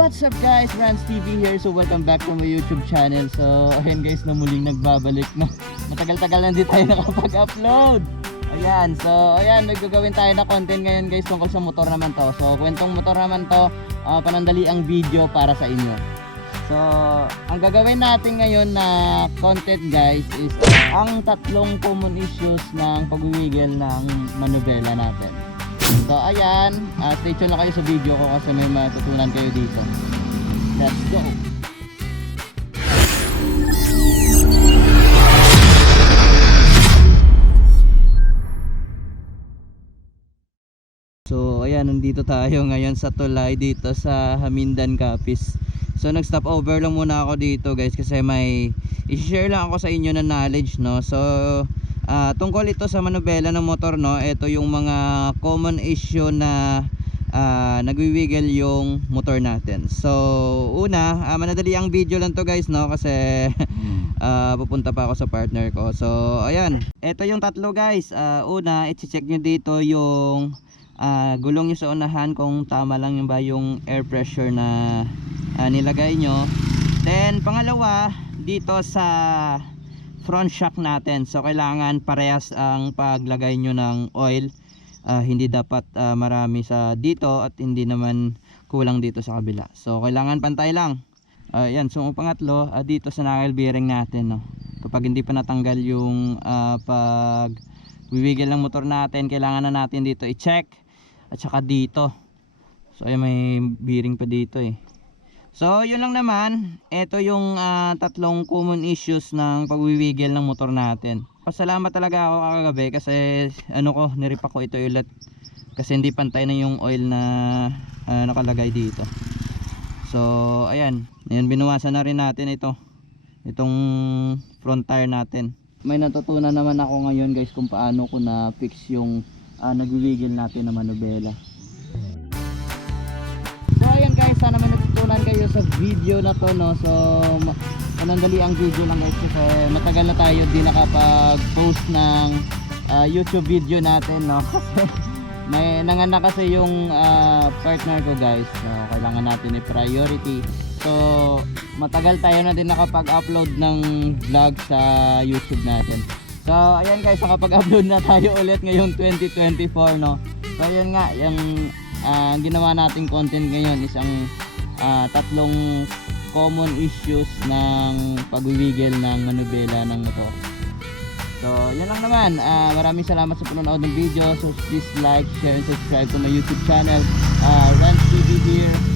What's up guys? Rans TV here. So welcome back to my YouTube channel. So ayan guys na muling nagbabalik na. Matagal-tagal na hindi tayo nakapag-upload. Ayan, so ayan, may gagawin tayo na content ngayon guys tungkol sa motor naman to. So kwentong motor naman to, uh, panandali ang video para sa inyo. So, ang gagawin natin ngayon na content guys is ang tatlong common issues ng pagwiwigil ng manubela natin. So, ayan, uh, stay tuned na kayo sa video ko kasi may matutunan kayo dito. Let's go! So ayan, nandito tayo ngayon sa tulay dito sa Hamindan Capiz. So nag-stop over lang muna ako dito guys kasi may i-share lang ako sa inyo na knowledge no. So ah, tungkol ito sa manubela ng motor no, ito yung mga common issue na ah, nagwiwiggle yung motor natin. So una, ah, manadali ang video lang to guys no kasi ah, pupunta pa ako sa partner ko. So ayan, ito yung tatlo guys. Ah, una, i-check nyo dito yung ah, gulong nyo sa unahan kung tama lang yung ba yung air pressure na ah, nilagay nyo then pangalawa dito sa front shock natin. So kailangan parehas ang paglagay nyo ng oil. Ah, hindi dapat ah, marami sa dito at hindi naman kulang dito sa kabila. So kailangan pantay lang. Ayan, so ang pangatlo ah, dito sa knuckle bearing natin no. Kapag hindi pa natanggal yung ah, pag wiwigil ng motor natin kailangan na natin dito i-check. At saka dito. So ay may bearing pa dito eh so yun lang naman. Ito yung ah, tatlong common issues ng pagwiwigil ng motor natin. Pasalamat talaga ako kagabi kasi ano ko niripa ko ito ulit. Kasi hindi pantay na yung oil na ah, nakalagay dito. So ayan. Ayan binuwasan na rin natin ito. Itong front tire natin. May natutunan naman ako ngayon guys kung paano ko na fix yung uh, nagwiwigil natin na manubela sana may natutunan kayo sa video na to no? So ma- manandali ang video lang guys kasi matagal na tayo di nakapag post ng ah, youtube video natin no? May nanganak kasi yung ah, partner ko guys. So kailangan natin i-priority. So matagal tayo na din nakapag-upload ng vlog sa youtube natin. So ayan guys nakapag-upload na tayo ulit ngayong 2024 no? So ayan nga yung ah, ginawa nating content ngayon is ang ah, tatlong common issues ng pagwiwigil ng manubela ng motor So, yun lang naman. Ah, maraming salamat sa panonood ng video. So, please like, share, and subscribe to my YouTube channel. Uh, Rans TV here.